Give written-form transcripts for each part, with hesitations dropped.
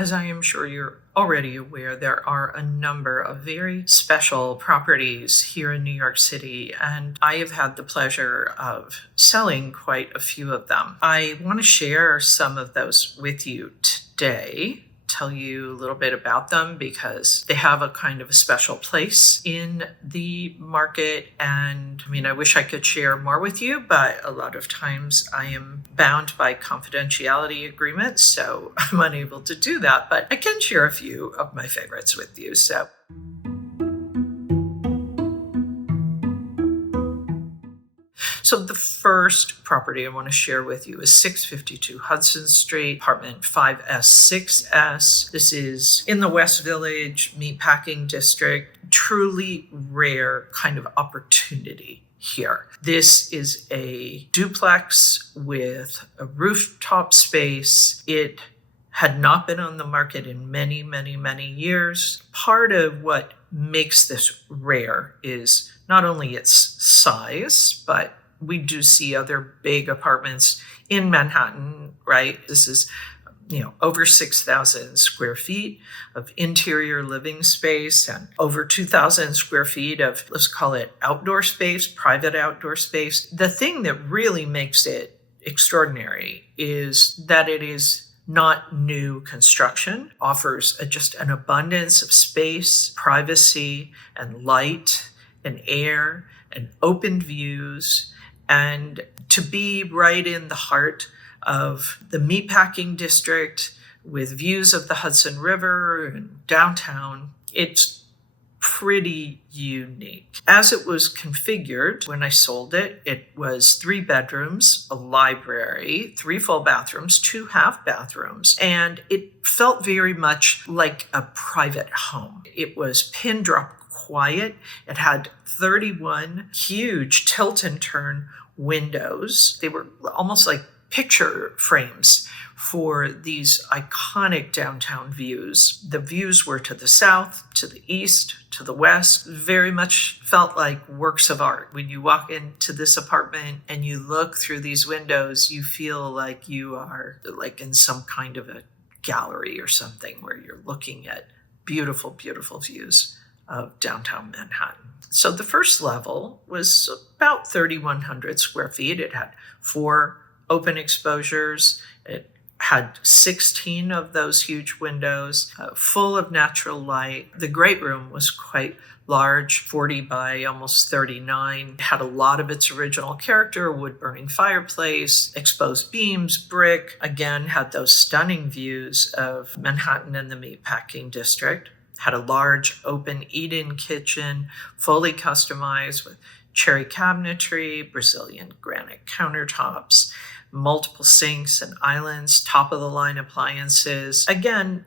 As I am sure you're already aware, there are a number of very special properties here in New York City, and I have had the pleasure of selling quite a few of them. I want to share some of those with you today, tell you a little bit about them because they have a kind of a special place in the market. And I wish I could share more with you, but a lot of times I am bound by confidentiality agreements, so I'm unable to do that. But I can share a few of my favorites with you. So the first property I want to share with you is 652 Hudson Street, apartment 5S6S. This is in the West Village, Meatpacking District. Truly rare kind of opportunity here. This is a duplex with a rooftop space. It had not been on the market in many, many, many years. Part of what makes this rare is not only its size, but we do see other big apartments in Manhattan, right? This is, over 6,000 square feet of interior living space and over 2,000 square feet of, let's call it outdoor space, private outdoor space. The thing that really makes it extraordinary is that it is not new construction, offers just an abundance of space, privacy, and light, and air, and open views. And to be right in the heart of the Meatpacking District with views of the Hudson River and downtown, it's pretty unique. As it was configured when I sold it, it was 3 bedrooms, a library, 3 full bathrooms, 2 half bathrooms, and it felt very much like a private home. It was pin drop quiet. It had 31 huge tilt and turn windows. They were almost like picture frames for these iconic downtown views. The views were to the south, to the east, to the west. Very much felt like works of art. When you walk into this apartment and you look through these windows, you feel like you are like in some kind of a gallery or something where you're looking at beautiful, beautiful views of downtown Manhattan. So the first level was about 3,100 square feet. It had 4 open exposures. It had 16 of those huge windows, full of natural light. The great room was quite large, 40 by almost 39. It had a lot of its original character, a wood-burning fireplace, exposed beams, brick. Again, had those stunning views of Manhattan and the Meatpacking District. Had a large open eat-in kitchen, fully customized with cherry cabinetry, Brazilian granite countertops, multiple sinks and islands, top-of-the-line appliances. Again,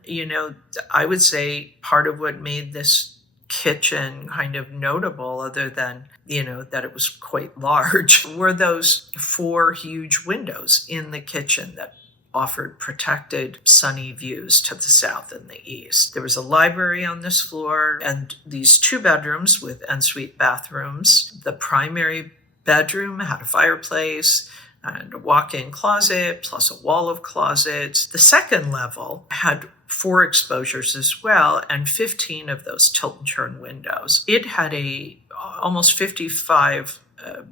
I would say part of what made this kitchen kind of notable, other than, that it was quite large, were those 4 huge windows in the kitchen that offered protected sunny views to the south and the east. There was a library on this floor and these 2 bedrooms with ensuite bathrooms. The primary bedroom had a fireplace and a walk-in closet plus a wall of closets. The second level had 4 exposures as well and 15 of those tilt and turn windows. It had a almost 55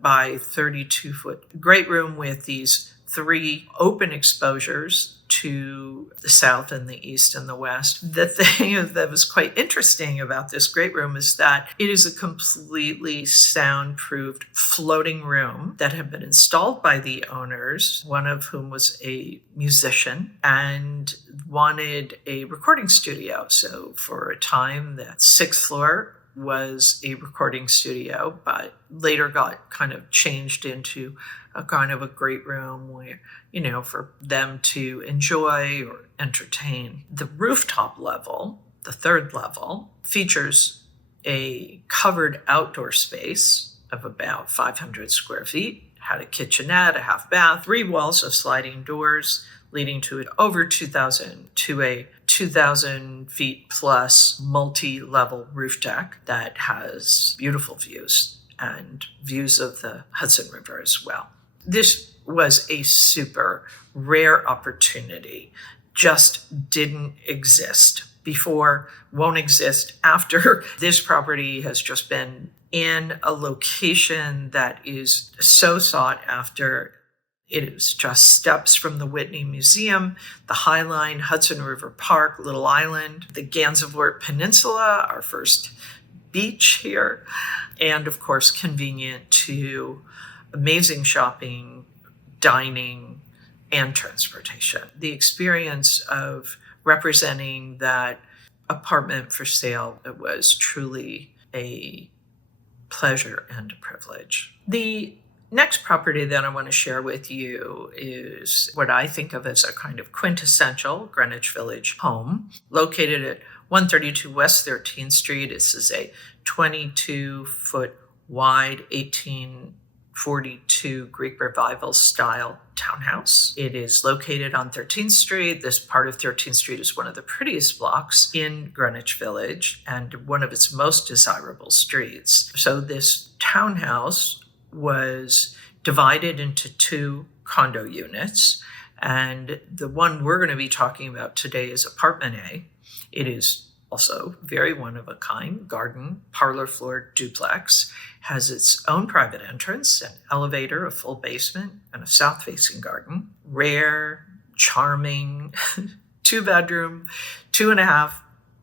by 32 foot great room with these 3 open exposures to the south and the east and the west. The thing that was quite interesting about this great room is that it is a completely soundproofed floating room that had been installed by the owners, one of whom was a musician and wanted a recording studio. So for a time, the 6th floor was a recording studio, but later got kind of changed into a kind of a great room where, for them to enjoy or entertain. The rooftop level, the 3rd level, features a covered outdoor space of about 500 square feet, had a kitchenette, a half bath, 3 walls of sliding doors leading to over 2,000 to a 2,000 feet plus multi-level roof deck that has beautiful views and views of the Hudson River as well. This was a super rare opportunity just didn't exist before, won't exist after. This property has just been in a location that is so sought after. It is just steps from the Whitney Museum, the High Line, Hudson River Park, Little Island, the Gansevoort Peninsula, our first beach here, and of course convenient to amazing shopping, dining, and transportation. The experience of representing that apartment for sale, it was truly a pleasure and a privilege. The next property that I want to share with you is what I think of as a kind of quintessential Greenwich Village home, located at 132 West 13th Street. This is a 22-foot wide, 1842 Greek Revival style townhouse. It is located on 13th Street. This part of 13th Street is one of the prettiest blocks in Greenwich Village and one of its most desirable streets. So this townhouse was divided into 2 condo units, and the one we're going to be talking about today is apartment A. It is also very one of a kind, garden, parlor floor duplex, has its own private entrance, an elevator, a full basement, and a south-facing garden. Rare, charming, 2-bedroom, 2.5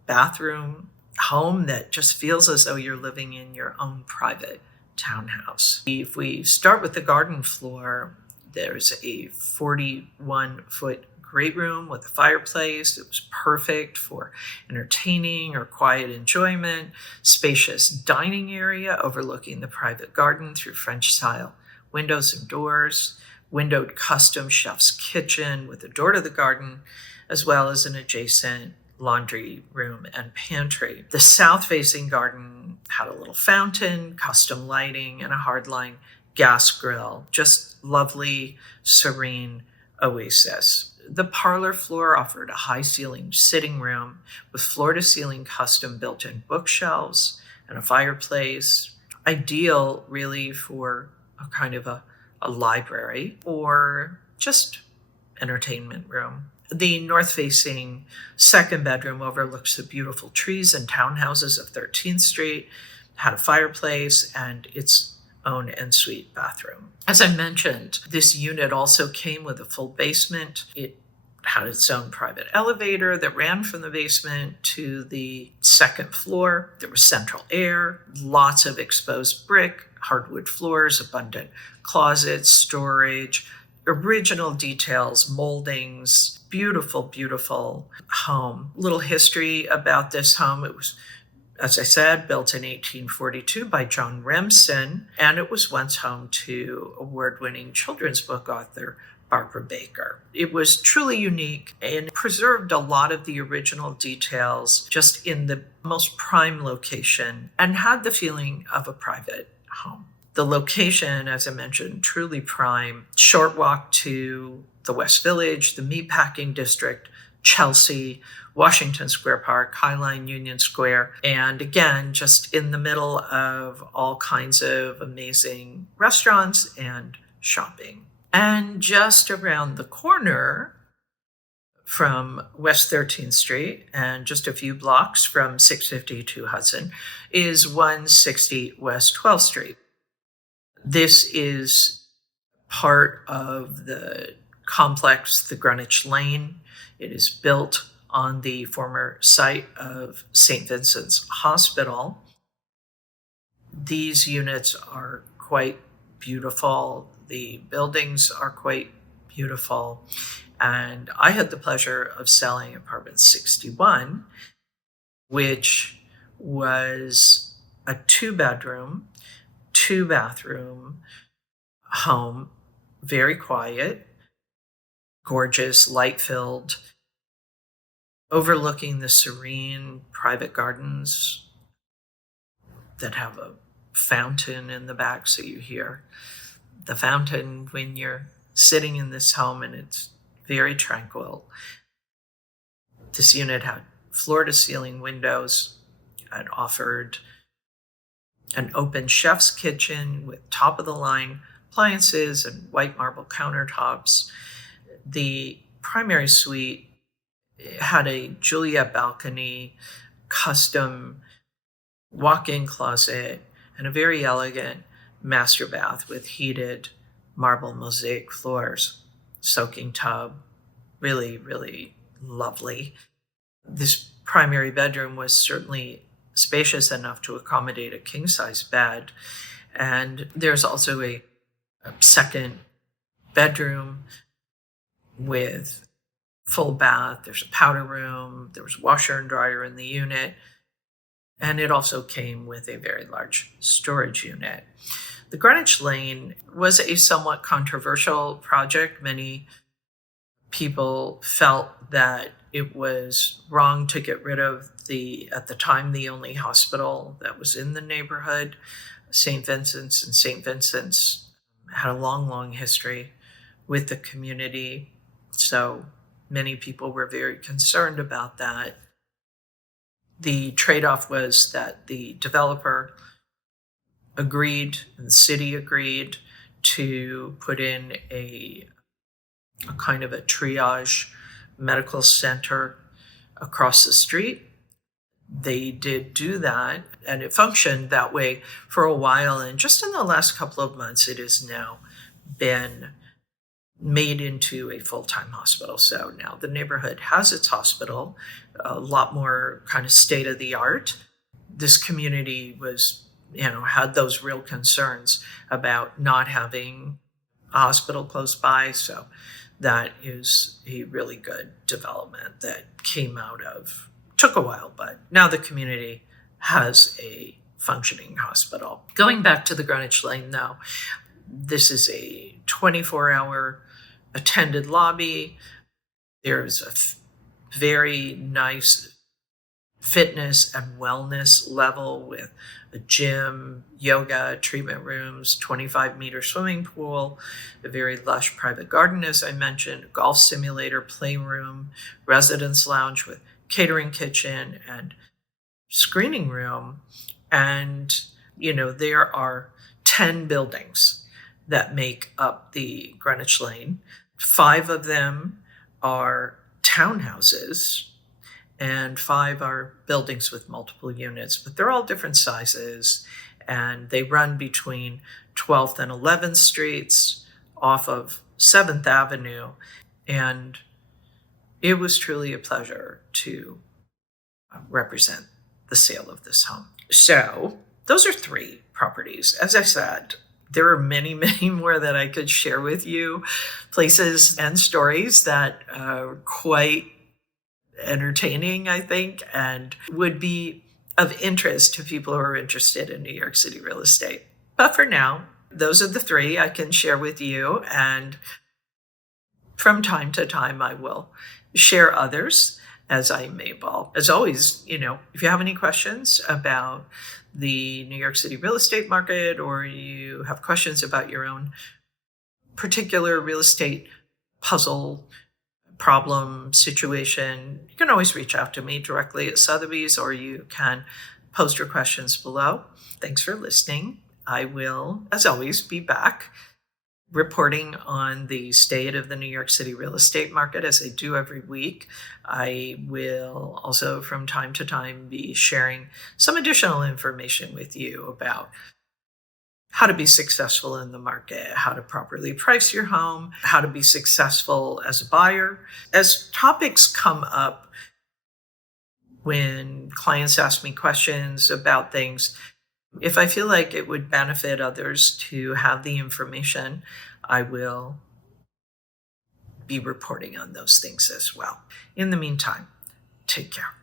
bathroom home that just feels as though you're living in your own private townhouse. If we start with the garden floor, there's a 41-foot great room with a fireplace. It was perfect for entertaining or quiet enjoyment. Spacious dining area overlooking the private garden through French-style windows and doors. Windowed custom chef's kitchen with a door to the garden, as well as an adjacent laundry room and pantry. The south-facing garden had a little fountain, custom lighting, and a hardline gas grill. Just lovely, serene oasis. The parlor floor offered a high-ceilinged sitting room with floor-to-ceiling custom built-in bookshelves and a fireplace, ideal really for a kind of a library or just entertainment room. The north-facing second bedroom overlooks the beautiful trees and townhouses of 13th Street, had a fireplace, and its own ensuite bathroom. As I mentioned, this unit also came with a full basement. It had its own private elevator that ran from the basement to the second floor. There was central air, lots of exposed brick, hardwood floors, abundant closets, storage, original details, moldings, beautiful, beautiful home. Little history about this home. It was, as I said, built in 1842 by John Remsen, and it was once home to award-winning children's book author Barbara Baker. It was truly unique and preserved a lot of the original details just in the most prime location and had the feeling of a private home. The location, as I mentioned, truly prime. Short walk to the West Village, the Meatpacking District, Chelsea, Washington Square Park, High Line, Union Square, and again, just in the middle of all kinds of amazing restaurants and shopping. And just around the corner from West 13th Street and just a few blocks from 652 Hudson is 160 West 12th Street. This is part of the complex, the Greenwich Lane. It is built on the former site of St. Vincent's Hospital. These units are quite beautiful. The buildings are quite beautiful. And I had the pleasure of selling apartment 61, which was a 2-bedroom, 2-bathroom home, very quiet, gorgeous, light-filled, overlooking the serene private gardens that have a fountain in the back, so you hear the fountain when you're sitting in this home, and it's very tranquil. This unit had floor-to-ceiling windows. It offered an open chef's kitchen with top-of-the-line appliances and white marble countertops. The primary suite It had a Juliet balcony, custom walk-in closet, and a very elegant master bath with heated marble mosaic floors, soaking tub. Really, really lovely. This primary bedroom was certainly spacious enough to accommodate a king-size bed. And there's also a second bedroom with full bath. There's a powder room. There was washer and dryer in the unit. And it also came with a very large storage unit. The Greenwich Lane was a somewhat controversial project. Many people felt that it was wrong to get rid of at the time, the only hospital that was in the neighborhood, St. Vincent's. And St. Vincent's had a long, long history with the community. So many people were very concerned about that. The trade-off was that the developer agreed, and the city agreed, to put in a kind of a triage medical center across the street. They did do that, and it functioned that way for a while. And just in the last couple of months, it has now been made into a full-time hospital. So now the neighborhood has its hospital, a lot more kind of state-of-the-art. This community was, had those real concerns about not having a hospital close by. So that is a really good development that came out of, took a while, but now the community has a functioning hospital. Going back to the Greenwich Lane, though, this is a 24-hour attended lobby. There's a very nice fitness and wellness level with a gym, yoga, treatment rooms, 25-meter swimming pool, a very lush private garden, as I mentioned, a golf simulator, playroom, residence lounge with catering kitchen and screening room. And, there are 10 buildings that make up the Greenwich Lane. 5 of them are townhouses, and 5 are buildings with multiple units, but they're all different sizes, and they run between 12th and 11th Streets off of 7th Avenue, and it was truly a pleasure to represent the sale of this home. So those are 3 properties. As I said, there are many, many more that I could share with you, places and stories that are quite entertaining, I think, and would be of interest to people who are interested in New York City real estate. But for now, those are the 3 I can share with you. And from time to time, I will share others as I may evolve. As always, if you have any questions about the New York City real estate market, or you have questions about your own particular real estate puzzle, problem, situation, you can always reach out to me directly at Sotheby's, or you can post your questions below. Thanks for listening. I will, as always, be back reporting on the state of the New York City real estate market as I do every week. I will also from time to time be sharing some additional information with you about how to be successful in the market, how to properly price your home, how to be successful as a buyer. As topics come up when clients ask me questions about things, if I feel like it would benefit others to have the information, I will be reporting on those things as well. In the meantime, take care.